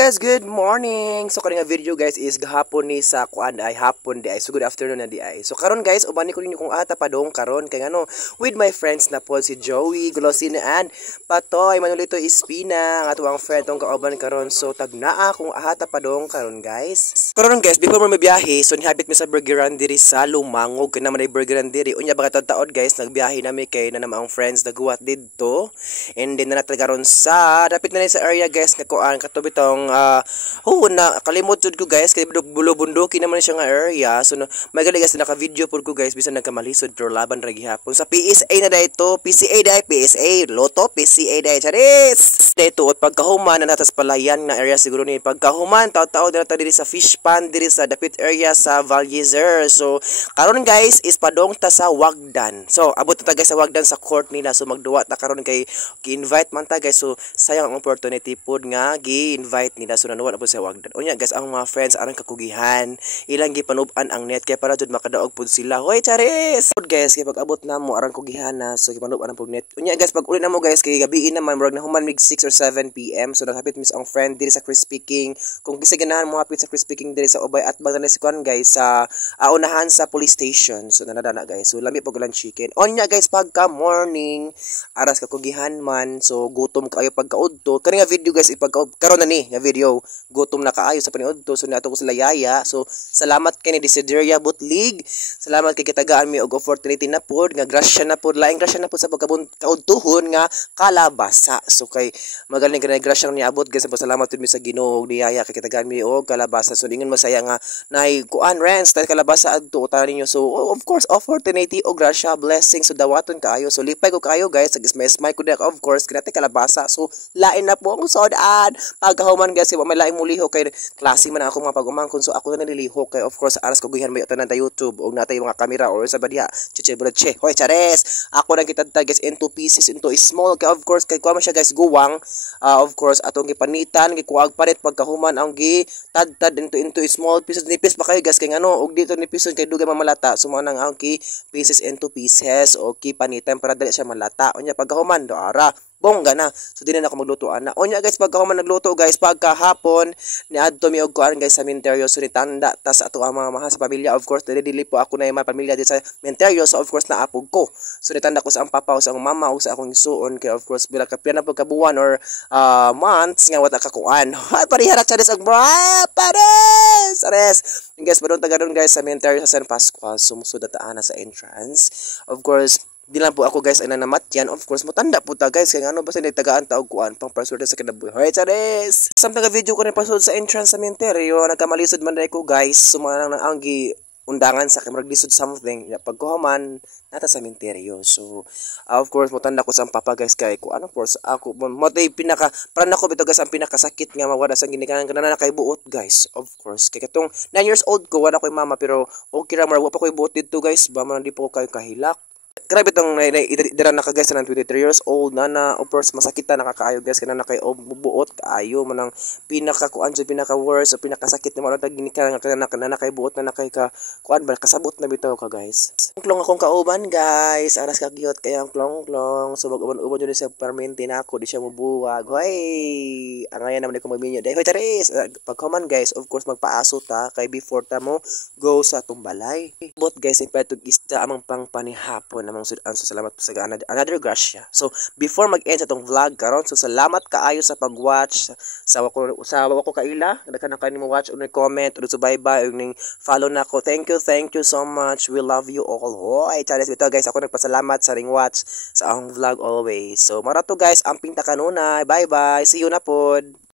Guys, good morning. So kaning video guys is gahapon ni sa kuan ay hapon di ay. So good afternoon na di ay. So karon guys, ubani ko ninyo kung ata padong karon kay ano with my friends na po si Joey Glosina and Patoy Manolito Espina, ang atuang friend tong kauban karon. So tagnaa kung ata padong karon guys. Karon guys, before mo mabiyahe, so nihabit mi sa burgeran diri sa Lumangog kana man ay burgeran diri. Unya baga taon guys, nagbiyahe nami kay na naman ang friends naguwat didto. And then na karon sa dapit na sa area guys nga kuan katubi tong na kalimot jud ko guys kay bulo-bundoki naman siya nga area. So magaling guys naka-video pod ko guys bisan nagkamalisod pero laban ra gihapon sa PSA na dayto, PCA day, PSA Lotto, PCA day charis. Dayto at pagkahuman na natas palayan na area siguro ni pagkahuman taw-taw dira ta diri sa fish pond diri sa dapit area sa Vallezer. So karon guys is padong ta sa Wagdan. So abot ta guys sa Wagdan sa court nila. So magduwa ta karon kay gi-invite man ta guys. So sayang ang opportunity pod nga gi-invite nila. So nanuwa na po sa Wagdan. Unya guys, ang mga friends arang kakugihan, ilang gipanub-an ang net kay para jud makadaog pud sila. Hoy charis. Guys, kay pag abot na mo arang kugihan na so gipanub-an ang pug net. Unya guys, pag uli na mo guys kay gabi naman murag na human mig 6 or 7 PM. So naghapit mis ang friend diri sa Crispy King. Kung kisa ganahan mo hapit sa Crispy King diri sa Ubay at bagana si kuan guys sa unahan sa police station. So nanadana guys. So lami pag ulan chicken. Unya guys, pagka morning aras kakugihan man. So gutom kayo pagkaudto. Kani nga video guys ipagka karon na ni nga video gutom na kaayo sa paniudto. So nato ko sila yaya. So salamat kay ni Desideria Butlig. Salamat kay kitagaan mi og opportunity na pod nga grasya na pod laing grasya na pod sa pagkaudtuhon nga kalabasa. So kay magaling kay grasya ni abot guys. Salamat pud mi sa Ginoo ni yaya kay kitagaan mi og kalabasa. So ingon masaya nga nay kuan rents tay kalabasa adto tanan ninyo. So of course opportunity og grasya blessing so dawaton kaayo. So lipay ko kayo guys sa smile ko dak of course kinate kalabasa. So lain na po ang sodan pagkahuman guys wa may laing muliho kay klase man ako mga pag-umangkon. So ako na naliliho kay of course aras ko guhihan may tanan ta YouTube og natay mga kamera or sa badya chiche che hoy chares ako nang kitadtad guys into pieces into small kay of course kay kuha man siya guys guwang of course atong gipanitan gikuag palit pagkahuman ang gi tadtad into small pieces nipis pa kayo guys kay ngano og dito nipison kay dugay mamalata so mo nang ang ki pieces into pieces o ki panitan para dali siya malata unya pagkahuman do ara bongga na. So di na ako maglutuan na. Onya guys, pagka ako man nagluto guys, pagkahapon, niadto mi og kuan guys sa Minterio. So nitanda ta sa ato ang mga mahal sa pamilya. Of course, dili po ako na yung mga pamilya dito sa Minterio. So of course, naapog ko. So nitanda ko sa ang papa o sa akong mama o sa akong isuon. Kaya of course, bila kapya na pagkabuwan or months nga wata kakuan. Parihara sa des og pares! Ares! Guys, badong taga doon guys sa Minterio sa San Pascual. Sumusod ana sa entrance. Of course, di lang po ako guys ay nanamatyan. Of course, matanda po ta guys. Kaya ano ba sa nagtagaan taog kuan pang pasword sa kinabuhi. Hoy, chares! Samtang video ko rin pasword sa entrance sa Minterio. Nagkamalisod man rin ko guys. Sumanang ang anggi undangan sa kamrag lisod something. Pagkuhaman nata sa Minterio. So, of course, matanda ko sa papa guys kay ko. Ano, of course, ako, matay pinaka, parang ako bito guys ang pinakasakit nga mawala sa ginikanan ka na nakaibuot guys. Of course, kaya katong 9 years old ko, wala ko yung mama, pero okay ra, marwa pa ko ibuot dito guys. Ba, man di po kayo kahilak. Grabe itong idira na ka guys na 23 years old na of course masakita nakakaayo guys kana nakay buot kaayo manang pinakakuan so pinaka worst o pinakasakit na mga ginika na nakay buot na nakay ka kuan ba kasabot na bitaw ka guys. Klong akong kauban guys aras ka cute kaya ang klong so mag-uban jud sa permanente na ako di siya mubuwag. Hoy angayan naman ko magminyo day hoy charis pagkaman guys of course magpaaso ta kay before ta mo go sa tumbalay bot guys ipatog isda amang pang panihapon namang so salamat po sa another grasya. So before mag-end sa tong vlog karon so salamat kaayo sa pag-watch sa wako kaila nagkan ka nimo watch or comment or so bye-bye or ning follow na ko. Thank you so much. We love you all. Hoy charis bitaw guys ako nagpasalamat sa ring watch sa akong vlog always. So marato guys amping ta kanunay. Bye-bye. See you na pod.